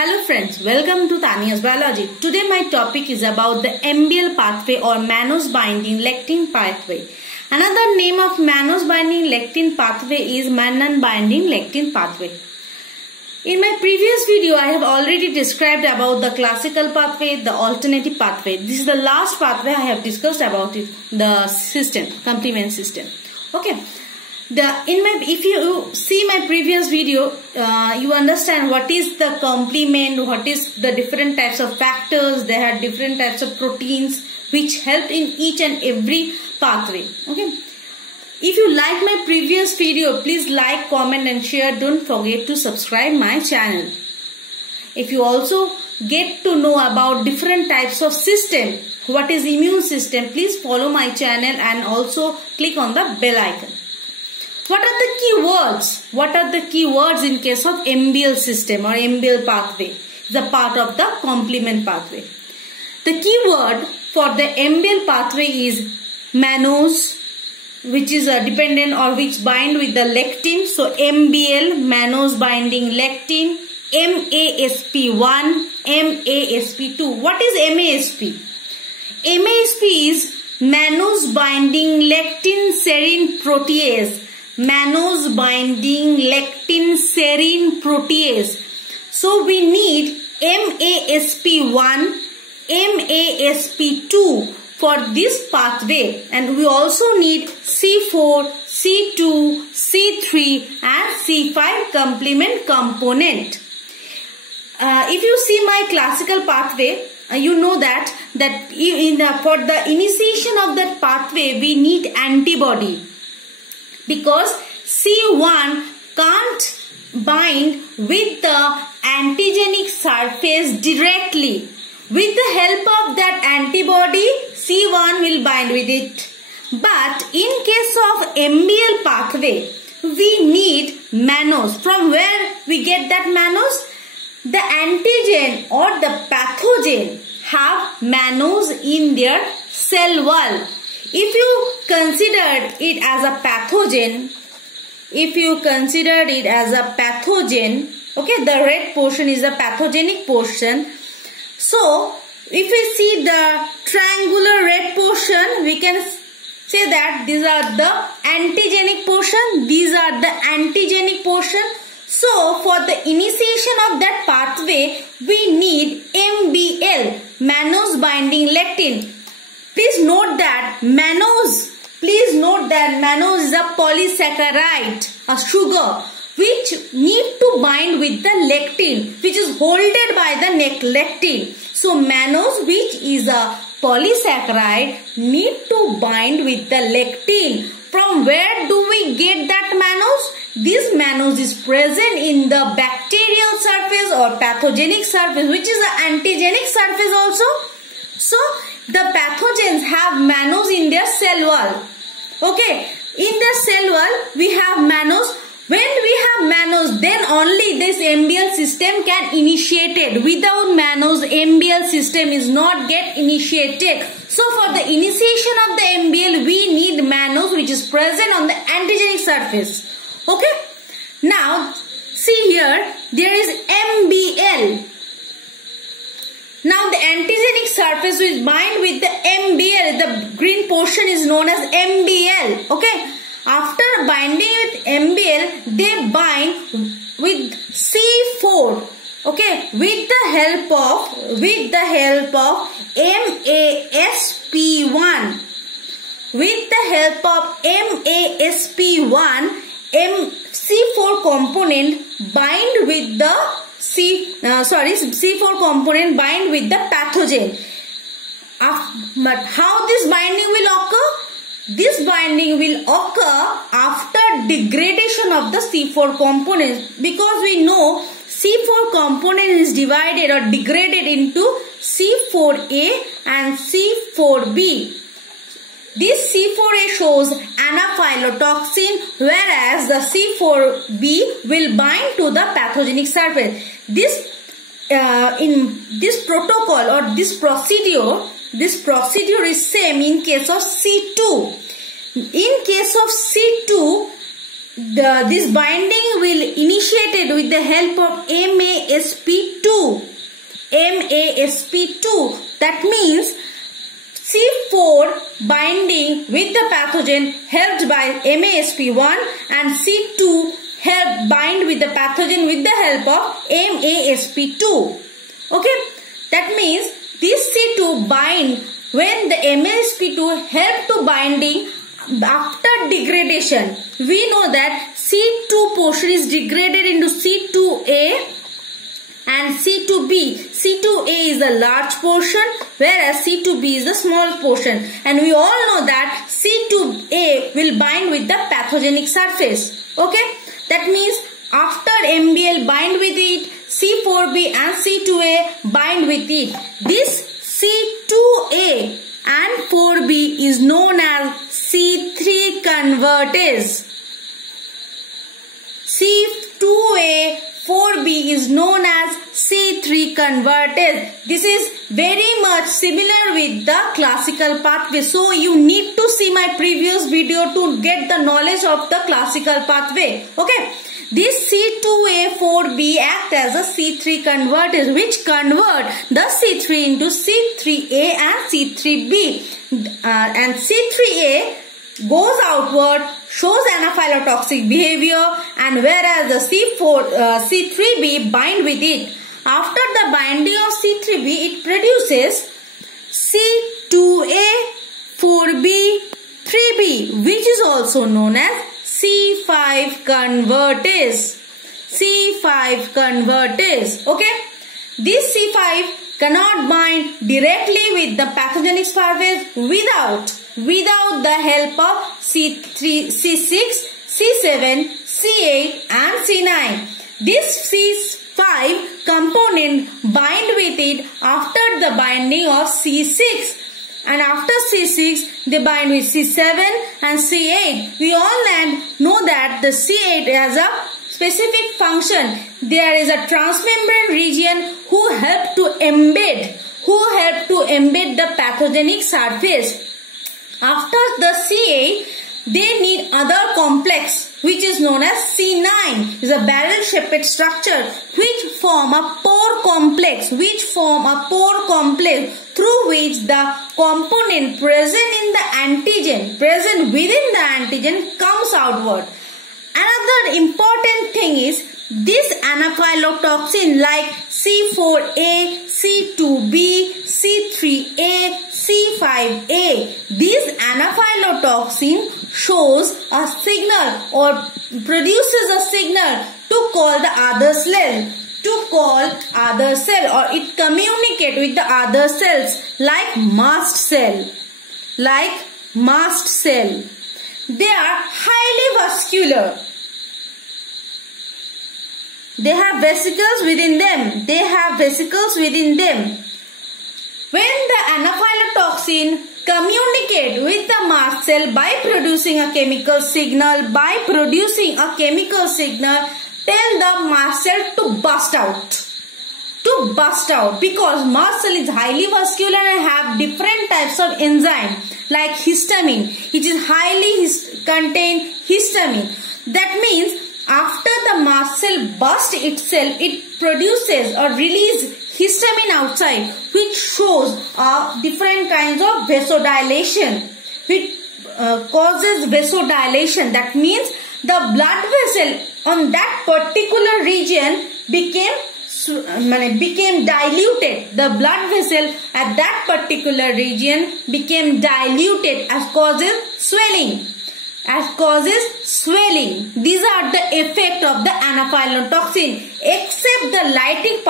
Hello friends, welcome to Tania's Biology. Today my topic is about the MBL pathway or Mannose Binding Lectin Pathway. Another name of Mannose Binding Lectin Pathway is Mannan Binding Lectin Pathway. In my previous video, I have already described about the classical pathway, the alternative pathway. This is the last pathway I have discussed about it, the system, complement system. Okay. If you see my previous video, you understand what is the complement, what is the different types of factors. They had different types of proteins which helped in each and every pathway. Okay. If you like my previous video, please like, comment and share. Don't forget to subscribe my channel. If you also get to know about different types of system, what is immune system, please follow my channel and also click on the bell icon. What are the keywords? What are the keywords in case of MBL system or MBL pathway? The part of the complement pathway. The keyword for the MBL pathway is Mannose, which is dependent or which bind with the lectin. So MBL, Mannose Binding Lectin, MASP1, MASP2. What is MASP? MASP is Mannose Binding Lectin Serine Protease. Mannose Binding Lectin Serine Protease. So we need MASP1, MASP2 for this pathway, and we also need C4, C2, C3 and C5 complement component. If you see my classical pathway, you know that for the initiation of that pathway we need antibody, because C1 can't bind with the antigenic surface directly. With the help of that antibody, C1 will bind with it. But in case of MBL pathway, we need Mannose. From where we get that Mannose? The antigen or the pathogen have Mannose in their cell wall. If you consider it as a pathogen, okay, the red portion is the pathogenic portion. So, if we see the triangular red portion, we can say that these are the antigenic portion, these are the antigenic portion. So, for the initiation of that pathway, we need MBL, Mannose Binding Lectin. Please note that Mannose is a polysaccharide, a sugar, which need to bind with the lectin, which is holded by the lectin. So Mannose, which is a polysaccharide, need to bind with the lectin. From where do we get that Mannose? This Mannose is present in the bacterial surface or pathogenic surface, which is the antigenic surface also. So the pathogens have Mannose in their cell wall. Okay, in the cell wall we have Mannose. When we have Mannose, then only this MBL system can initiate it. Without Mannose, MBL system is not get initiated. So for the initiation of the MBL, we need Mannose, which is present on the antigenic surface. Okay. Now see here, there is MBL. Now the antigenic surface will bind with the MBL. The green portion is known as MBL. Okay. After binding with MBL, they bind with C4. Okay. With the help of MASP1. With the help of MASP1, C4 component bind with the C4 component bind with the pathogen. But how this binding will occur? This binding will occur after degradation of the C4 components, because we know C4 component is divided or degraded into C4a and C4b. This C4a shows anaphylatoxin, whereas the C4b will bind to the pathogenic surface. In this protocol or this procedure is same in case of C2. In case of C2, this binding will initiated with the help of MASP2. MASP2. That means C4 binding with the pathogen helped by MASP1 and C2 help bind with the pathogen with the help of MASP2. Okay, that means this C2 bind when the MASP2 help to binding after degradation. We know that C2 portion is degraded into C2a and C2b. C2a is a large portion whereas C2b is the small portion, and we all know that C2a will bind with the pathogenic surface. Okay, that means after MBL bind with it, C4b and C2a bind with it. This C2a and 4b is known as C3 convertase. C2a 4b is known as C3 convertase. This is very much similar with the classical pathway. So you need to see my previous video to get the knowledge of the classical pathway. Okay. This C2a 4b act as a C3 convertase which convert the C3 into C3a and C3b. And C3a goes outward, shows anaphylotoxic behavior, and whereas the C3b bind with it. After the binding of C3b, it produces C2a 4b 3b, which is also known as C5 convertase. C5 convertase. Okay. This C5 cannot bind directly with the pathogenic surface without the help of C3, C6, C7, C8 and C9. This C5 component bind with it after the binding of C6. And after C6, they bind with C7 and C8. We all know that the C8 has a specific function. There is a transmembrane region who help to embed the pathogenic surface. After the C8, they need other complex which is known as C9. Is a barrel shaped structure which form a pore complex, through which the component present within the antigen comes outward. Another important thing is this anaphylotoxin like C4a, C2b, C3a, C5a. This anaphylotoxin shows a signal or produces a signal to call the other cell. Or it communicates with the other cells like mast cell. They are highly vascular. They have vesicles within them. When the anaphylotoxin communicate with the mast cell by producing a chemical signal, tell the mast cell to burst out. Because mast cell is highly vascular and have different types of enzyme like histamine. It is highly contain histamine. That means after the mast cell burst itself, it produces or release histamine outside, which shows different kinds of vasodilation, which causes vasodilation. That means the blood vessel on that particular region became diluted. The blood vessel at that particular region became diluted as causes swelling. These are the effect of the anaphylotoxin. Except the lytic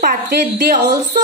pathway, they also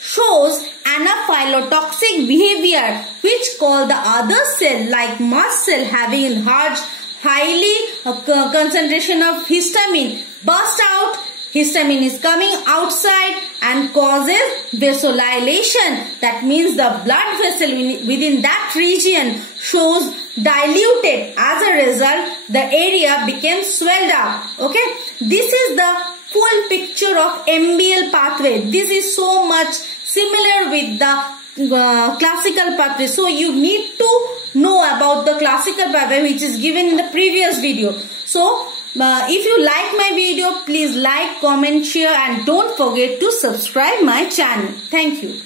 shows anaphylotoxic behavior, which call the other cell like mast cell having highly concentration of histamine burst out. Histamine is coming outside and causes vasodilation. That means the blood vessel within that region shows diluted. As a result, the area became swelled up. Okay, this is the full picture of MBL pathway. This is so much similar with the classical pathway. So you need to know about the classical pathway which is given in the previous video. So If you like my video, please like, comment, share and don't forget to subscribe my channel. Thank you.